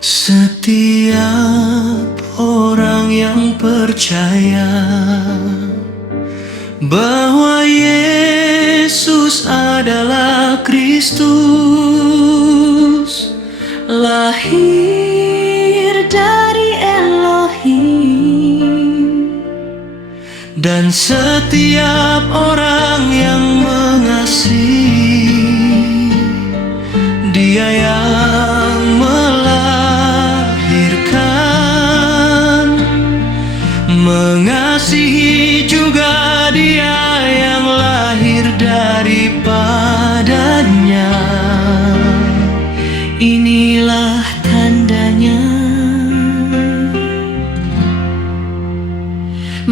Setiap orang yang percaya bahwa Yesus adalah Kristus, lahir dari Elohim, dan setiap orang yang mengasihi Dia yang melahirkan, mengasihi juga Dia yang lahir daripadanya. Inilah tandanya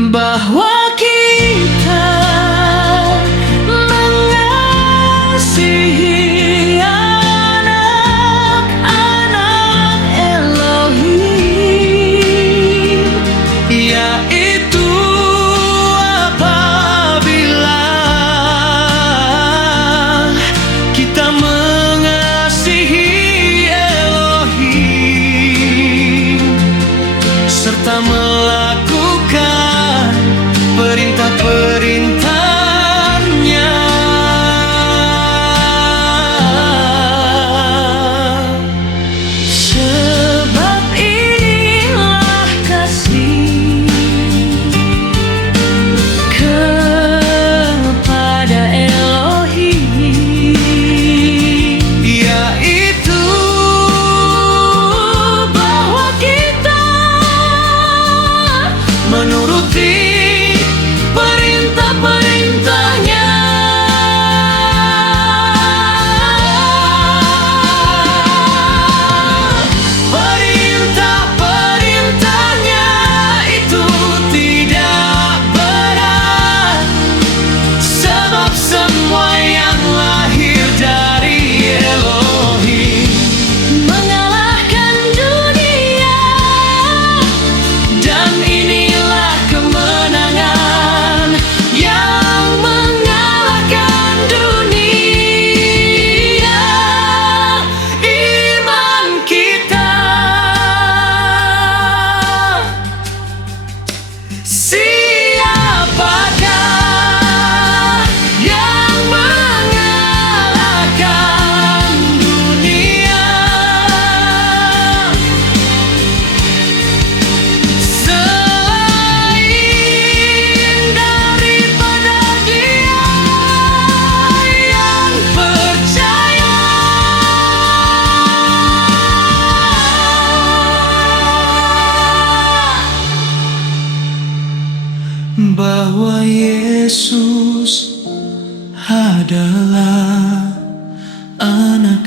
bahwa kita mengasihi anak-anak Elohim, yaitu apabila kita mengasihi Elohim serta melakukan perintah-perintahnya. Sebab inilah kasih kepada Elohim, yaitu bahwa kita menuruti perintah-perintahnya. Perintah-perintahnya itu tidak berat, sebab semua yang lahir dari Elohim mengalahkan dunia, dan inilah kemenangan yang mengalahkan dunia, iman kita. Siapakah yang mengalahkan dunia? Selain daripada Dia yang percaya bahwa Yesus adalah anak